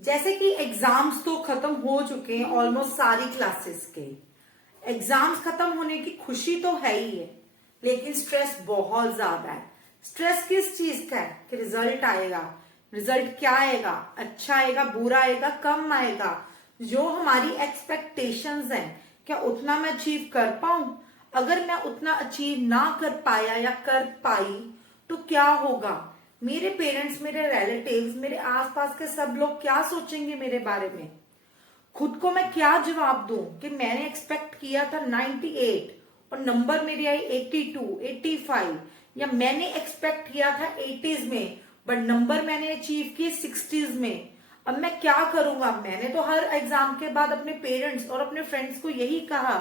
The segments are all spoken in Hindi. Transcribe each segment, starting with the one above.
जैसे कि एग्जाम्स तो खत्म हो चुके हैं ऑलमोस्ट सारी क्लासेस के। एग्जाम्स खत्म होने की खुशी तो है ही है, लेकिन स्ट्रेस बहुत ज्यादा है। स्ट्रेस किस चीज का है कि रिजल्ट आएगा। रिजल्ट क्या आएगा, अच्छा आएगा, बुरा आएगा, कम आएगा। जो हमारी एक्सपेक्टेशंस हैं, क्या उतना मैं अचीव कर पाऊं। अगर मैं उतना अचीव ना कर पाया या कर पाई तो क्या होगा। मेरे पेरेंट्स, मेरे रिलेटिव्स, मेरे आसपास के सब लोग क्या सोचेंगे मेरे बारे में। खुद को मैं क्या जवाब दूं कि मैंने एक्सपेक्ट किया था 98 और नंबर मेरी आई 82, 85, या मैंने एक्सपेक्ट किया था 80s में बट नंबर मैंने अचीव किए 60s में। अब मैं क्या करूंगा। मैंने तो हर एग्जाम के बाद अपने पेरेंट्स और अपने फ्रेंड्स को यही कहा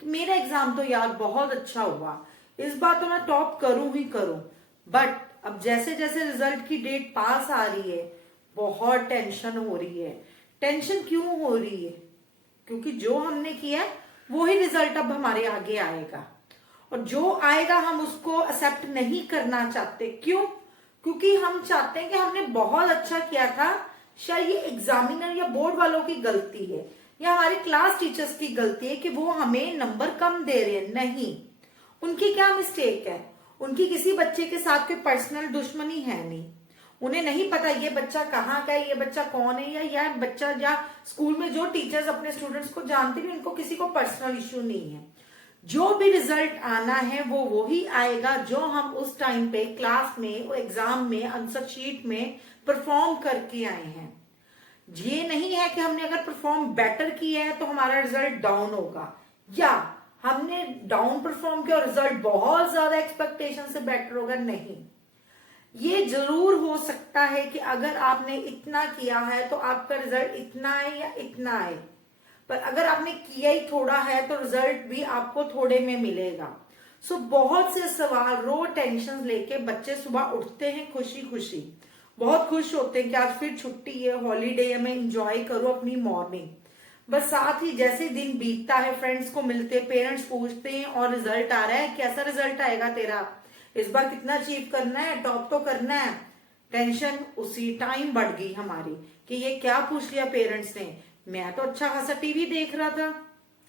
कि मेरा एग्जाम तो यार बहुत अच्छा हुआ, इस बार तो मैं टॉप करूं ही करूं। बट अब जैसे जैसे रिजल्ट की डेट पास आ रही है, बहुत टेंशन हो रही है। टेंशन क्यों हो रही है, क्योंकि जो हमने किया है वो ही रिजल्ट अब हमारे आगे आएगा, और जो आएगा हम उसको एक्सेप्ट नहीं करना चाहते। क्यों? क्योंकि हम चाहते हैं कि हमने बहुत अच्छा किया था, शायद ये एग्जामिनर या बोर्ड वालों की गलती है या हमारे क्लास टीचर्स की गलती है कि वो हमें नंबर कम दे रहे हैं। नहीं, उनकी क्या मिस्टेक है। उनकी किसी बच्चे के साथ कोई पर्सनल दुश्मनी है नहीं। उन्हें नहीं पता ये बच्चा कहाँ का है, ये बच्चा कौन है, या यह बच्चा, या स्कूल में जो टीचर्स अपने स्टूडेंट्स को जानते भी, उनको किसी को पर्सनल इश्यू नहीं है। जो भी रिजल्ट आना है वो वही आएगा जो हम उस टाइम पे क्लास में, एग्जाम में, आंसर शीट में परफॉर्म करके आए हैं। ये नहीं है कि हमने अगर परफॉर्म बेटर किया है तो हमारा रिजल्ट डाउन होगा, या हमने डाउन परफॉर्म किया और रिजल्ट बहुत ज्यादा एक्सपेक्टेशन से बेटर होगा। नहीं, ये जरूर हो सकता है कि अगर आपने इतना किया है तो आपका रिजल्ट इतना आए या इतना आए, पर अगर आपने किया ही थोड़ा है तो रिजल्ट भी आपको थोड़े में मिलेगा। सो बहुत से सवाल, रो टेंशन लेके बच्चे सुबह उठते हैं खुशी खुशी, बहुत खुश होते हैं कि आज फिर छुट्टी है, हॉलीडे है, मैं इंजॉय करूं अपनी मॉर्निंग। बस साथ ही जैसे दिन बीतता है, फ्रेंड्स को मिलते, पेरेंट्स पूछते हैं और रिजल्ट आ रहा है, कैसा रिजल्ट आएगा तेरा, इस बार कितना अचीव करना है, टॉप तो करना है। टेंशन उसी टाइम बढ़ गई हमारी कि ये क्या पूछ लिया पेरेंट्स ने। मैं तो अच्छा खासा टीवी देख रहा था,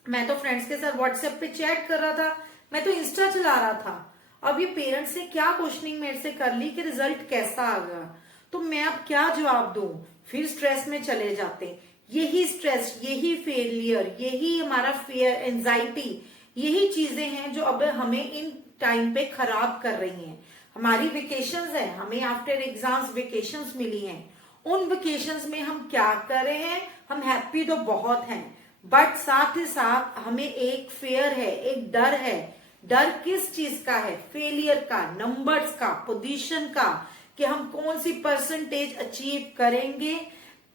मैं तो फ्रेंड्स के साथ व्हाट्सएप पे चैट कर रहा था, मैं तो इंस्टा चला रहा था। अब ये पेरेंट्स ने क्या क्वेश्चनिंग मेरे से कर ली कि रिजल्ट कैसा आ गया, तो मैं अब क्या जवाब दूं। फिर स्ट्रेस में चले जाते हैं। यही स्ट्रेस, यही फेलियर, यही हमारा फियर, एंजाइटी, यही चीजें हैं जो अब हमें इन टाइम पे खराब कर रही हैं। हमारी वेकेशंस है, हमें आफ्टर एग्जाम्स वेकेशंस मिली हैं। उन वेकेशंस में हम क्या कर रहे हैं, हम हैप्पी तो बहुत हैं, बट साथ ही साथ हमें एक फेयर है, एक डर है। डर किस चीज का है? फेलियर का, नंबर्स का, पोजीशन का, कि हम कौन सी परसेंटेज अचीव करेंगे,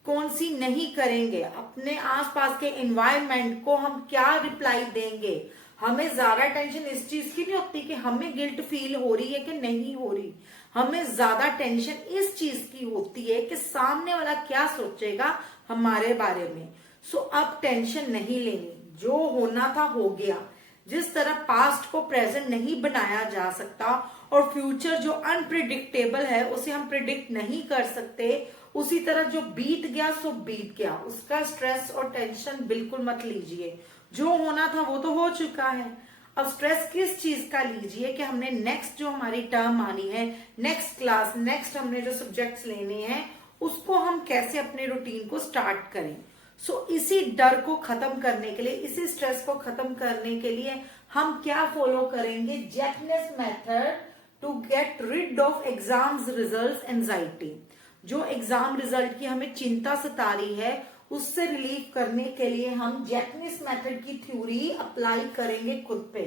कौन सी नहीं करेंगे, अपने आसपास के एनवायरनमेंट को हम क्या रिप्लाई देंगे। हमें ज्यादा टेंशन इस चीज की नहीं होती कि हमें गिल्ट फील हो रही है कि नहीं हो रही। हमें ज्यादा टेंशन इस चीज की होती है कि सामने वाला क्या सोचेगा हमारे बारे में। सो अब टेंशन नहीं लेनी, जो होना था हो गया। जिस तरह पास्ट को प्रेजेंट नहीं बनाया जा सकता और फ्यूचर जो अनप्रिडिक्टेबल है उसे हम प्रिडिक्ट नहीं कर सकते, उसी तरह जो बीत गया सो बीत गया, उसका स्ट्रेस और टेंशन बिल्कुल मत लीजिए। जो होना था वो तो हो चुका है। अब स्ट्रेस किस चीज का लीजिए कि हमने नेक्स्ट जो हमारी टर्म आनी है, नेक्स्ट क्लास, नेक्स्ट हमने जो सब्जेक्ट्स लेने हैं, उसको हम कैसे अपने रूटीन को स्टार्ट करें। सो इसी डर को खत्म करने के लिए, इसी स्ट्रेस को खत्म करने के लिए हम क्या फॉलो करेंगे? जैकनेस method to get rid of exams result anxiety. जो एग्जाम रिजल्ट की हमें चिंता सता रही है, उससे रिलीफ करने के लिए हम जैकनेस मेथड की थ्योरी अप्लाई करेंगे खुद पे।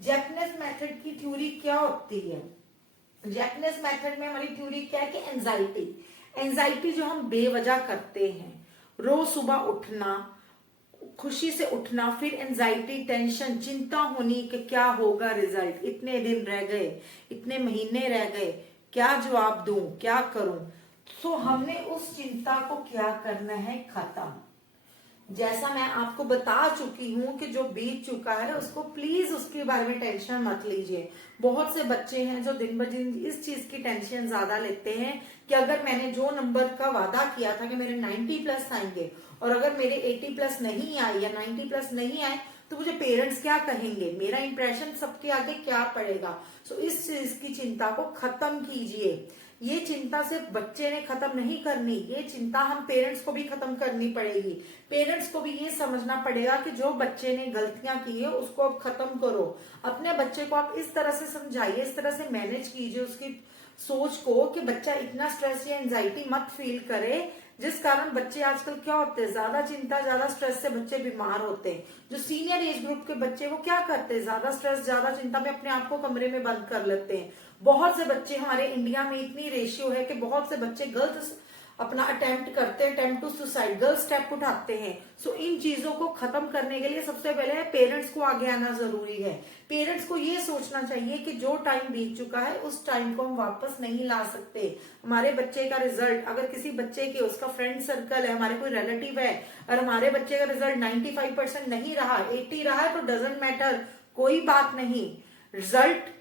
जैकनेस मेथड की थ्योरी क्या होती है? जैकनेस मेथड में हमारी थ्योरी क्या है कि एंजाइटी, एंजाइटी जो हम बेवजह करते हैं, रोज सुबह उठना, खुशी से उठना, फिर एंजाइटी, टेंशन, चिंता होनी कि क्या होगा रिजल्ट, इतने दिन रह गए, इतने महीने रह गए, क्या जवाब दूं, क्या करूं। सो हमने उस चिंता को क्या करना है? खत्म। जैसा मैं आपको बता चुकी हूँ कि जो बीत चुका है उसको प्लीज उसके बारे में टेंशन मत लीजिए। बहुत से बच्चे हैं जो दिन ब दिन इस चीज की टेंशन ज्यादा लेते हैं कि अगर मैंने जो नंबर का वादा किया था कि मेरे 90 प्लस आएंगे और अगर मेरे 80 प्लस नहीं आए या 90 प्लस नहीं आए तो मुझे पेरेंट्स क्या कहेंगे, मेरा इंप्रेशन सबके आगे क्या पड़ेगा। सो इस चीज की चिंता को खत्म कीजिए। ये चिंता सिर्फ बच्चे ने खत्म नहीं करनी, ये चिंता हम पेरेंट्स को भी खत्म करनी पड़ेगी। पेरेंट्स को भी ये समझना पड़ेगा कि जो बच्चे ने गलतियां की है उसको अब खत्म करो। अपने बच्चे को आप इस तरह से समझाइए, इस तरह से मैनेज कीजिए उसकी सोच को कि बच्चा इतना स्ट्रेस या एंजाइटी मत फील करे, जिस कारण बच्चे आजकल क्या होते हैं, ज्यादा चिंता ज्यादा स्ट्रेस से बच्चे बीमार होते हैं। जो सीनियर एज ग्रुप के बच्चे वो क्या करते हैं, ज्यादा स्ट्रेस ज्यादा चिंता में अपने आप को कमरे में बंद कर लेते हैं। बहुत से बच्चे, हमारे इंडिया में इतनी रेशियो है कि बहुत से बच्चे गलत अपना अटेम्प्ट करते हैं, अटेम्प्ट टू सुसाइड, गलत स्टेप उठाते हैं। सो इन चीजों को खत्म करने के लिए सबसे पहले पेरेंट्स को आगे आना जरूरी है। पेरेंट्स को ये सोचना चाहिए कि जो टाइम बीत चुका है उस टाइम को हम वापस नहीं ला सकते। हमारे बच्चे का रिजल्ट, अगर किसी बच्चे के उसका फ्रेंड सर्कल है, हमारे कोई रिलेटिव है और हमारे बच्चे का रिजल्ट 95% नहीं रहा, 80 रहा है तो डजेंट मैटर, कोई बात नहीं। रिजल्ट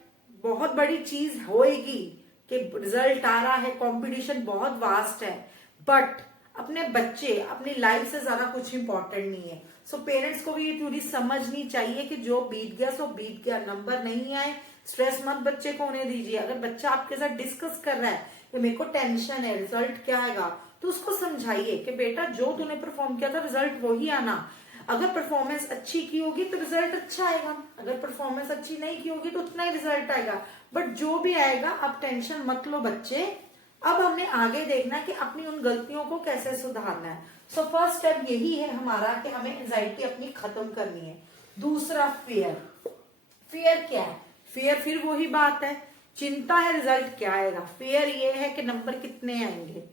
बहुत बड़ी चीज होएगी कि रिजल्ट आ रहा है, कंपटीशन बहुत वास्ट है, बट अपने बच्चे अपनी लाइफ से ज्यादा कुछ इंपॉर्टेंट नहीं है। सो पेरेंट्स को भी ये थोड़ी समझनी चाहिए कि जो बीत गया सो बीत गया, नंबर नहीं आए, स्ट्रेस मत बच्चे को होने दीजिए। अगर बच्चा आपके साथ डिस्कस कर रहा है कि मेरे को टेंशन है, रिजल्ट क्या आएगा, तो उसको समझाइए कि बेटा जो तूने परफॉर्म किया था रिजल्ट वही आना। अगर परफॉर्मेंस अच्छी की होगी तो रिजल्ट अच्छा आएगा, अगर परफॉर्मेंस अच्छी नहीं की होगी तो उतना ही रिजल्ट आएगा, बट जो भी आएगा अब टेंशन मत लो बच्चे। अब हमने आगे देखना है कि अपनी उन गलतियों को कैसे सुधारना है। सो फर्स्ट स्टेप यही है हमारा कि हमें एंजाइटी अपनी खत्म करनी है। दूसरा फियर। फियर क्या है? फियर फिर वही बात है, चिंता है रिजल्ट क्या आएगा, फियर ये है कि नंबर कितने आएंगे।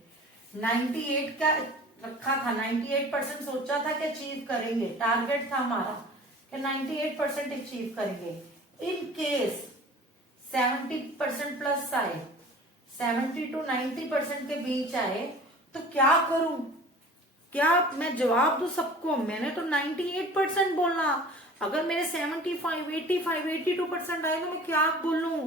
98 का रखा था, 98% सोचा था कि अचीव करेंगे, टारगेट था हमारा कि 98% अचीव करेंगे। इन केस 70% प्लस आए, 70 to 90% के बीच आए तो क्या करूं? क्या मैं जवाब दूं सबको? मैंने तो 98% बोला, अगर मेरे 75, 85, 82% आए तो मैं क्या बोलूं?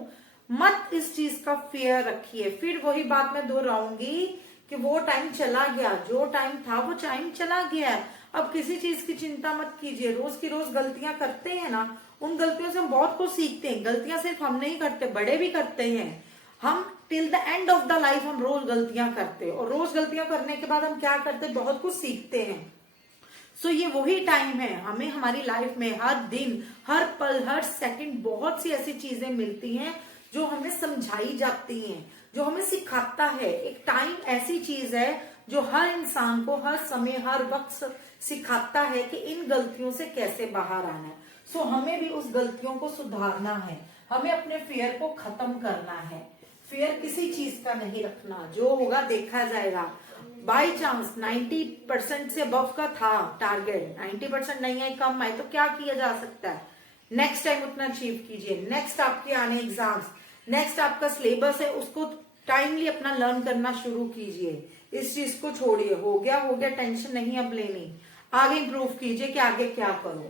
मत इस चीज का फियर रखिए। फिर वही बात मैं दोहराऊंगी कि वो टाइम चला गया, जो टाइम था वो टाइम चला गया। अब किसी चीज की चिंता मत कीजिए। रोज की रोज गलतियां करते हैं ना, उन गलतियों से हम बहुत कुछ सीखते हैं। गलतियां सिर्फ हम नहीं करते, बड़े भी करते हैं। हम till the end of the life हम रोज गलतियां करते हैं और रोज गलतियां करने के बाद हम क्या करते हैं, बहुत कुछ सीखते हैं। सो ये वही टाइम है, हमें हमारी लाइफ में हर दिन, हर पल, हर सेकंड बहुत सी ऐसी चीजें मिलती हैं जो हमें समझाई जाती हैं, जो हमें सिखाता है। एक टाइम ऐसी चीज है जो हर इंसान को हर समय हर वक्त सिखाता है कि इन गलतियों से कैसे बाहर आना है। सो हमें भी उस गलतियों को सुधारना है, हमें अपने फियर को खत्म करना है। फियर किसी चीज का नहीं रखना, जो होगा देखा जाएगा। बाई चांस 90% से अबव का था टारगेट, 90% नहीं आए, कम आए, तो क्या किया जा सकता है? नेक्स्ट टाइम उतना अचीव कीजिए। नेक्स्ट आपके आने एग्जाम्स, नेक्स्ट आपका सिलेबस है, उसको टाइमली अपना लर्न करना शुरू कीजिए। इस चीज को छोड़िए, हो गया टेंशन नहीं अब लेनी, आगे इंप्रूव कीजिए कि आगे क्या करूं।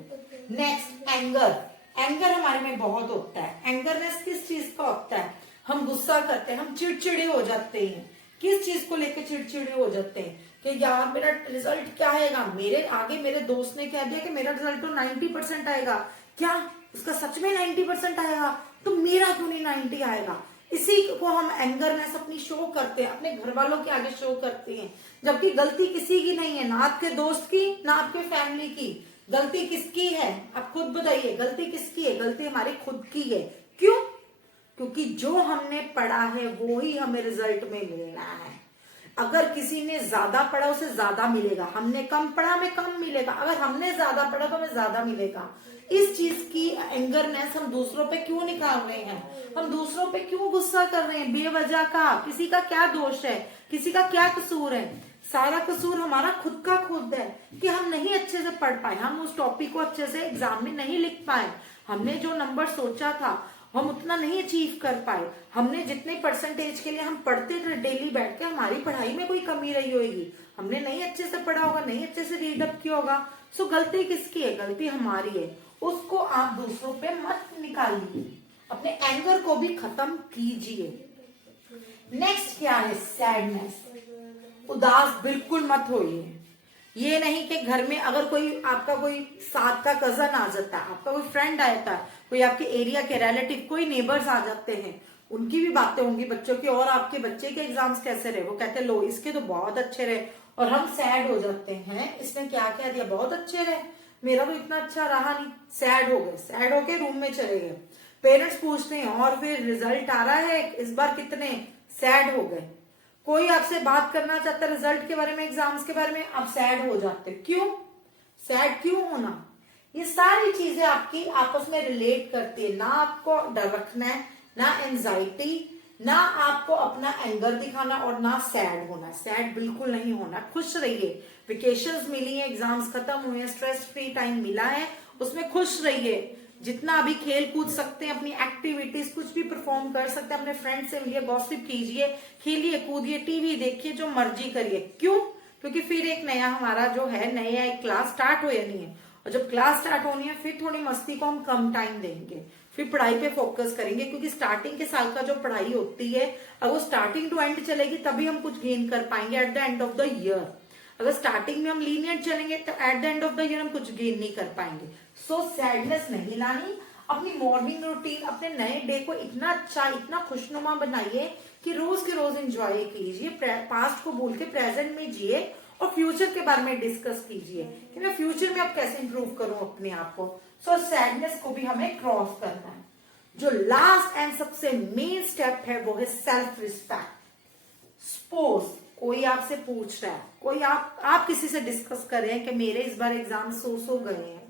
Next anger. एंगर हमारे में बहुत होता है। एंगरनेस किस चीज का होता है? हम गुस्सा करते हैं, हम चिड़चिड़े हो जाते हैं। किस चीज को लेकर चिड़चिड़े हो जाते हैं कि यार मेरा रिजल्ट क्या आएगा, मेरे आगे मेरे दोस्त ने कह दिया कि मेरा रिजल्ट तो 90% आएगा, क्या उसका सच में 90% आएगा, तो मेरा क्यों नहीं 90 आएगा? इसी को हम एंगरनेस अपनी शो करते हैं, अपने घर वालों के आगे शो करते हैं, जबकि गलती किसी की नहीं है, ना आपके दोस्त की ना आपके फैमिली की। गलती किसकी है? आप खुद बताइए, गलती किसकी है? गलती हमारी खुद की है। क्यों? क्योंकि जो हमने पढ़ा है वो ही हमें रिजल्ट में मिलना है। अगर किसी ने ज्यादा पढ़ा उसे ज्यादा मिलेगा, हमने कम पढ़ा हमें कम मिलेगा, अगर हमने ज्यादा पढ़ा तो हमें ज्यादा मिलेगा। इस चीज की एंगरनेस हम दूसरों पे क्यों निकाल रहे हैं? हम दूसरों पे क्यों गुस्सा कर रहे हैं बेवजह का? किसी का क्या दोष है? किसी का क्या कसूर है? सारा कसूर हमारा खुद का खुद है कि हम नहीं अच्छे से पढ़ पाए, हम उस टॉपिक को अच्छे से एग्जाम में नहीं लिख पाए, हमने जो नंबर सोचा था हम उतना नहीं अचीव कर पाए। हमने जितने परसेंटेज के लिए हम पढ़ते थे डेली बैठ के, हमारी पढ़ाई में कोई कमी रही होगी, हमने नहीं अच्छे से पढ़ा होगा, नहीं अच्छे से रीड अप किया होगा। सो गलती किसकी है? गलती हमारी है। उसको आप दूसरों पे मत निकालिए, अपने एंगर को भी खत्म कीजिए। नेक्स्ट क्या है? सैडनेस। उदास बिल्कुल मत होइए। ये नहीं कि घर में अगर कोई आपका कोई साथ का कजन आ जाता है, आपका कोई फ्रेंड आया था, कोई आपके एरिया के रिलेटिव, कोई नेबर्स आ जाते हैं, उनकी भी बातें होंगी बच्चों की, और आपके बच्चे के एग्जाम्स कैसे रहे, वो कहते लो इसके तो बहुत अच्छे रहे, और हम सैड हो जाते हैं, इसने क्या क्या दिया, बहुत अच्छे रहे, मेरा तो इतना अच्छा रहा नहीं। सैड हो गए, सैड होके रूम में चले गए। पेरेंट्स पूछते हैं और फिर रिजल्ट आ रहा है इस बार कितने, सैड हो गए। कोई आपसे बात करना चाहता है रिजल्ट के बारे में, एग्जाम्स के बारे में, आप सैड हो जाते। क्यों सैड क्यों होना? ये सारी चीजें आपकी आपस में रिलेट करती है। ना आपको डर रखना है, ना एंजाइटी, ना आपको अपना एंगर दिखाना, और ना सैड होना। सैड बिल्कुल नहीं होना, खुश रहिए। वेकेशंस मिली है, एग्जाम्स खत्म हुए हैं, स्ट्रेस फ्री टाइम मिला है, उसमें खुश रहिए। जितना अभी खेल कूद सकते हैं, अपनी एक्टिविटीज कुछ भी परफॉर्म कर सकते हैं, अपने फ्रेंड से मिलिए, गॉसिप कीजिए, खेलिए कूदिए, टीवी देखिए, जो मर्जी करिए। क्यों? क्योंकि फिर एक नया हमारा जो है, नया एक क्लास स्टार्ट हो जानी है, और जब क्लास स्टार्ट होनी है फिर थोड़ी मस्ती को हम कम टाइम देंगे, फिर पढ़ाई पे फोकस करेंगे। क्योंकि स्टार्टिंग के साल का जो पढ़ाई होती है, अगर वो स्टार्टिंग टू एंड चलेगी तभी हम कुछ गेन कर पाएंगे at the end of the year. अगर स्टार्टिंग में हम लीनियंट चलेंगे तो at the end of the year हम कुछ गेन नहीं कर पाएंगे। सो सैडनेस नहीं लानी। अपनी मॉर्निंग रूटीन, अपने नए डे को इतना अच्छा, इतना खुशनुमा बनाइए कि रोज के रोज एंजॉय कीजिए। पास्ट को भूल के प्रेजेंट में जिए, और फ्यूचर के बारे में डिस्कस कीजिए कि मैं फ्यूचर में अब कैसे इंप्रूव करूं अपने आप को। सो सैडनेस को भी हमें क्रॉस करना है। जो लास्ट एंड सबसे मेन स्टेप है वो है सेल्फ रिस्पेक्ट। सपोज कोई आपसे पूछ रहा है, कोई आप किसी से डिस्कस कर रहे हैं कि मेरे इस बार एग्जाम सो गए हैं,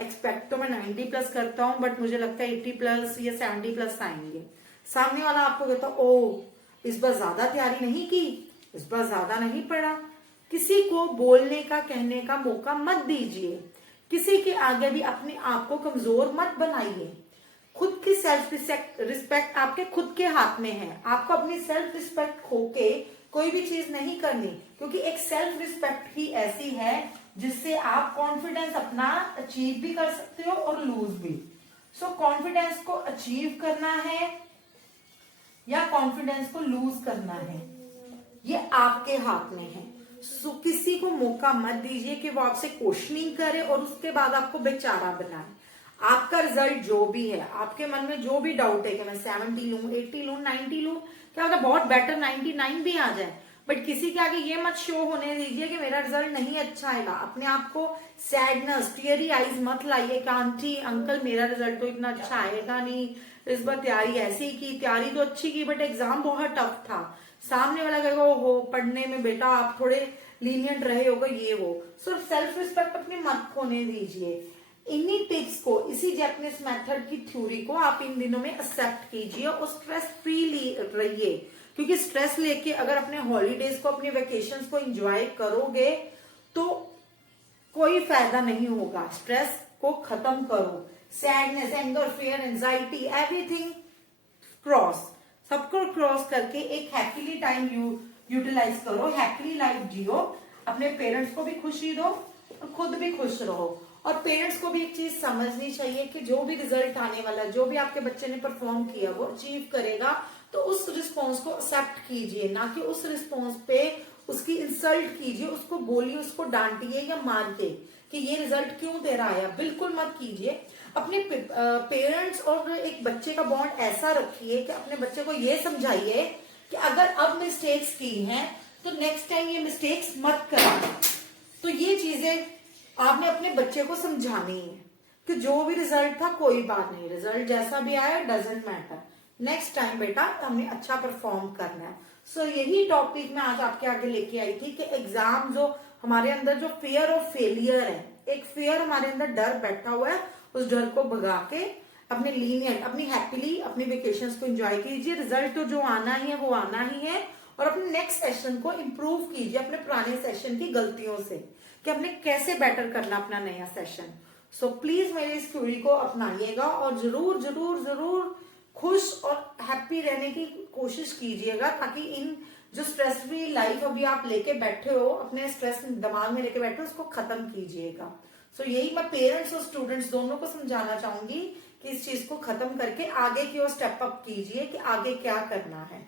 एक्सपेक्ट तो मैं 90 प्लस करता हूं, बट मुझे लगता है 80 प्लस या 70 प्लस आएंगे। सामने वाला आपको कहता ओ इस बार ज्यादा तैयारी नहीं की, इस बार ज्यादा नहीं पढ़ा। किसी को बोलने का, कहने का मौका मत दीजिए। किसी के आगे भी अपने आप को कमजोर मत बनाइए। खुद की सेल्फ रिस्पेक्ट आपके खुद के हाथ में है। आपको अपनी सेल्फ रिस्पेक्ट खो के कोई भी चीज नहीं करनी, क्योंकि एक सेल्फ रिस्पेक्ट ही ऐसी है जिससे आप कॉन्फिडेंस अपना अचीव भी कर सकते हो और लूज भी। सो कॉन्फिडेंस को अचीव करना है या कॉन्फिडेंस को लूज करना है, ये आपके हाथ में है। सो किसी को मौका मत दीजिए कि वो आपसे क्वेश्चनिंग करे और उसके बाद आपको बेचारा बनाए। आपका रिजल्ट जो भी है, आपके मन में जो भी डाउट है कि मैं 70 लूं, 80 लूं, 90 लूं, क्या होता है बहुत बेटर 99 भी आ जाए, बट किसी के आगे ये मत शो होने दीजिए कि मेरा रिजल्ट नहीं अच्छा आएगा। अपने आप को सैडनेस, टीयरी आईज मत लाइए कि आंटी अंकल मेरा रिजल्ट तो इतना अच्छा आएगा नहीं, इस बार तैयारी ऐसी की, तैयारी तो अच्छी की बट एग्जाम बहुत टफ था। सामने वाला कहेगा हो पढ़ने में बेटा आप थोड़े लीनियंट रहे होगा, ये वो। सो सेल्फ रिस्पेक्ट अपनी मत खोने दीजिए। इन्हीं टिप्स को, इसी जैपनीज मेथड की थ्योरी को आप इन दिनों में एक्सेप्ट कीजिए और स्ट्रेस फ्री रहिए। क्योंकि स्ट्रेस लेके अगर अपने हॉलीडेज को, अपने वेकेशंस को एंजॉय करोगे तो कोई फायदा नहीं होगा। स्ट्रेस को खत्म करो। Sadness, anger, fear, anxiety, everything cross, सबको क्रॉस करके एक हैप्पीली टाइम यूटिलाइज करो, हैप्पीली लाइफ जियो। अपने पेरेंट्स को भी खुशी दो और खुद भी खुश रहो। और पेरेंट्स को भी एक चीज समझनी चाहिए कि जो भी रिजल्ट आने वाला, जो भी आपके बच्चे ने परफॉर्म किया वो अचीव करेगा, तो उस रिस्पॉन्स को एक्सेप्ट कीजिए, ना कि उस रिस्पॉन्स पे उसकी इंसल्ट कीजिए, उसको बोलिए, उसको डांटिए या मारिए कि ये रिजल्ट क्यों दे रहा है। बिल्कुल मत कीजिए। अपने पेरेंट्स और एक बच्चे का बॉन्ड ऐसा रखिए कि अपने बच्चे को ये समझाइए कि अगर अब मिस्टेक्स की हैं तो नेक्स्ट टाइम ये मिस्टेक्स मत करना। तो ये चीजें आपने अपने बच्चे को समझानी है कि जो भी रिजल्ट था कोई बात नहीं, रिजल्ट जैसा भी आया डजंट मैटर, नेक्स्ट टाइम बेटा हमें अच्छा परफॉर्म करना है। सो यही टॉपिक मैं आज आपके आगे लेके आई थी कि एग्जाम जो हमारे अंदर जो फियर ऑफ फेलियर है, एक फियर हमारे अंदर डर बैठा हुआ है, उस डर को भगा के अपने लीनियंट, अपनी हैप्पीली अपनी वेकेशंस को एंजॉय कीजिए। रिजल्ट तो जो आना ही है वो आना ही है, और अपने नेक्स्ट सेशन को इम्प्रूव कीजिए अपने पुराने सेशन की गलतियों से कि हमने कैसे बेटर करना अपना नया सेशन। सो प्लीज मेरे इस थ्योरी को अपनाइएगा और जरूर जरूर जरूर खुश और हैप्पी रहने की कोशिश कीजिएगा, ताकि इन जो स्ट्रेस फ्री लाइफ अभी आप लेके बैठे हो, अपने स्ट्रेस दिमाग में लेके बैठे हो, उसको खत्म कीजिएगा। सो यही मैं पेरेंट्स और स्टूडेंट्स दोनों को समझाना चाहूंगी कि इस चीज को खत्म करके आगे की ओर स्टेप अप कीजिए कि आगे क्या करना है।